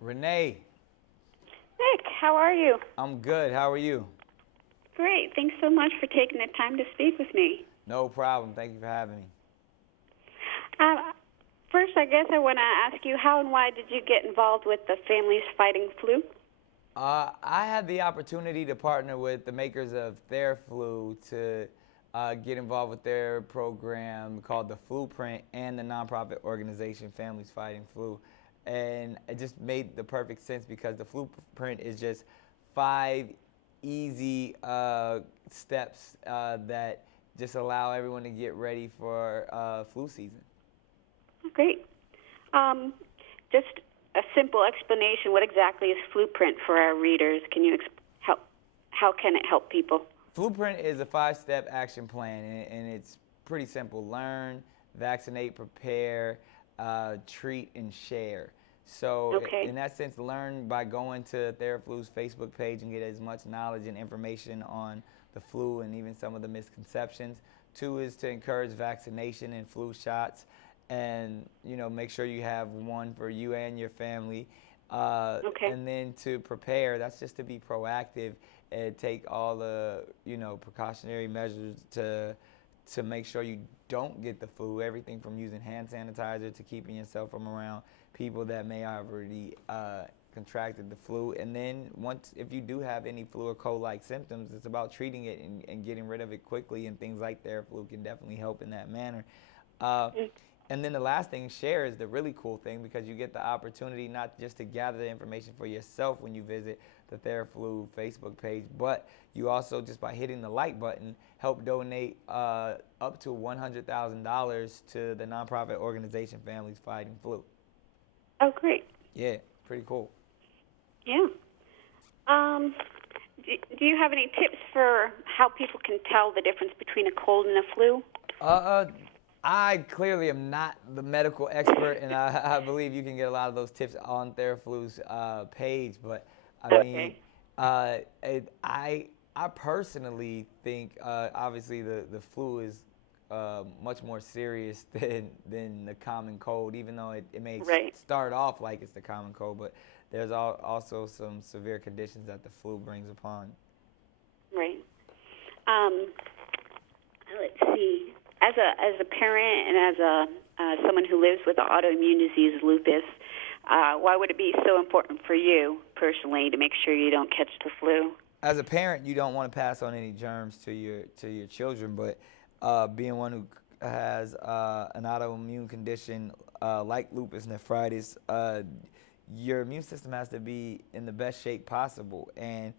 Renee, Nick, how are you? I'm good. How are you? Great. Thanks so much for taking the time to speak with me. No problem. Thank you for having me. Uh, First, I guess I want to ask you, how and why did you get involved with the Families Fighting Flu? I had the opportunity to partner with the makers of Theraflu to get involved with their program called the Fluprint and the nonprofit organization Families Fighting Flu. And it just made the perfect sense because the Fluprint is just 5 easy steps that just allow everyone to get ready for flu season. Great. Just a simple explanation. What exactly is Fluprint for our readers? Can you help? How can it help people? Fluprint is a 5-step action plan, and it's pretty simple. Learn, vaccinate, prepare, treat, and share. So Okay. in that sense, learn by going to Theraflu's Facebook page and get as much knowledge and information on the flu and even some of the misconceptions. 2 is to encourage vaccination and flu shots, and make sure you have one for you and your family. Okay. And then to prepare, that's just to be proactive and take all the precautionary measures to make sure you don't get the flu. Everything from using hand sanitizer to keeping yourself from around people that may already contracted the flu. And then if you do have any flu or cold-like symptoms, it's about treating it and getting rid of it quickly. And things like Theraflu can definitely help in that manner. And then the last thing, share, is the really cool thing because you get the opportunity not just to gather the information for yourself when you visit the Theraflu Facebook page, but you also, just by hitting the like button, help donate up to $100,000 to the nonprofit organization Families Fighting Flu. Oh, great. Yeah, pretty cool. Yeah. Do you have any tips for how people can tell the difference between a cold and a flu? I clearly am not the medical expert, and I believe you can get a lot of those tips on Theraflu's page. But I mean, I personally think obviously the flu is much more serious than the common cold, even though it may start off like it's the common cold. But there's also some severe conditions that the flu brings upon. Right. Let's see. As a parent and as someone who lives with the autoimmune disease lupus, why would it be so important for you personally to make sure you don't catch the flu? As a parent, you don't want to pass on any germs to your children, but being one who has an autoimmune condition like lupus nephritis, your immune system has to be in the best shape possible, and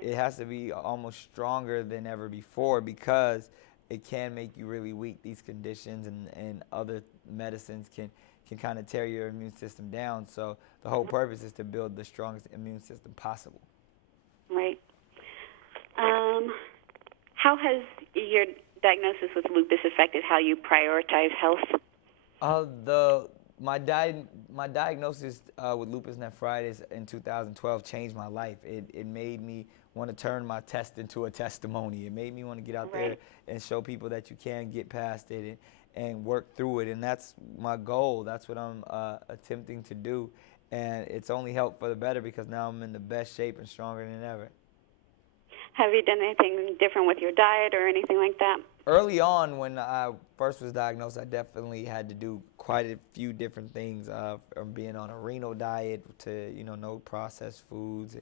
it has to be almost stronger than ever before because it can make you really weak. These conditions and other medicines can kind of tear your immune system down. So the whole purpose is to build the strongest immune system possible. Right. How has your diagnosis with lupus affected how you prioritize health? My diagnosis with lupus nephritis in 2012 changed my life. It made me want to turn my test into a testimony. It made me want to get out there and show people that you can get past it and work through it. And that's my goal. That's what I'm attempting to do. And it's only helped for the better because now I'm in the best shape and stronger than ever. Have you done anything different with your diet or anything like that? Early on, when I first was diagnosed, I definitely had to do quite a few different things, from being on a renal diet to, no processed foods,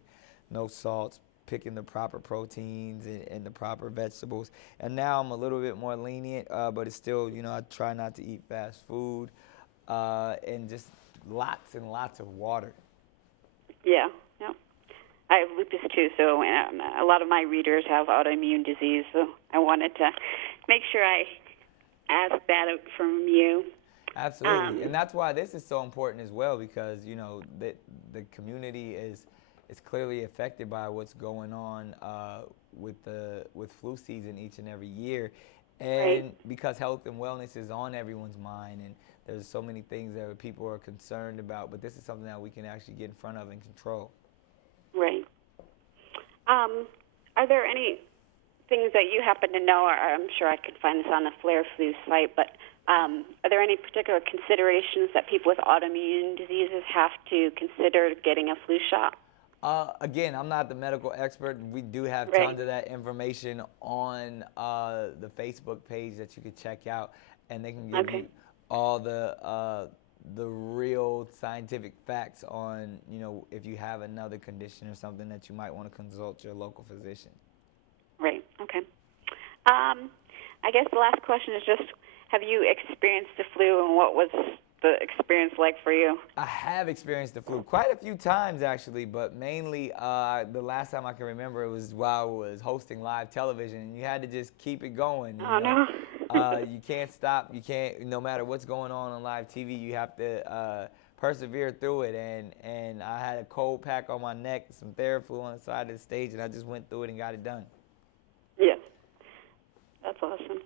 no salts, picking the proper proteins and the proper vegetables. And now I'm a little bit more lenient, but it's still, I try not to eat fast food and just lots and lots of water. Yeah. I have lupus too, so a lot of my readers have autoimmune disease, so I wanted to make sure I asked that from you. Absolutely, and that's why this is so important as well, because the community is clearly affected by what's going on with flu season each and every year, and because health and wellness is on everyone's mind, and there's so many things that people are concerned about, but this is something that we can actually get in front of and control. Right. Are there any things that you happen to know, or I'm sure I could find this on the Theraflu site, but Are there any particular considerations that people with autoimmune diseases have to consider getting a flu shot? Again, I'm not the medical expert. We do have Right. tons of that information on the Facebook page that you could check out, and they can give Okay. you all the real scientific facts on, if you have another condition or something that you might want to consult your local physician. Right. Okay. I guess the last question is just, have you experienced the flu, and what was the experience like for you? I have experienced the flu quite a few times, actually, but mainly the last time I can remember it was while I was hosting live television, and you had to just keep it going. Oh, no. You can't stop. You can't, no matter what's going on live TV, you have to persevere through it. And I had a cold pack on my neck, some Theraflu on the side of the stage, and I just went through it and got it done. Yes. That's awesome.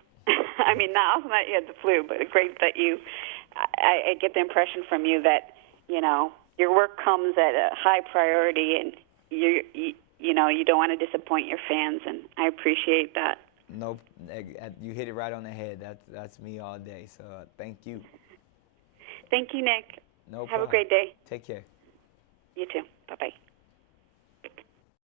I mean, not awesome that you had the flu, but great that I get the impression from you that, your work comes at a high priority, and you don't want to disappoint your fans, and I appreciate that. Nope, you hit it right on the head. That's me all day. So thank you. Thank you, Nick. No problem. Have a great day. Take care. You too. Bye-bye.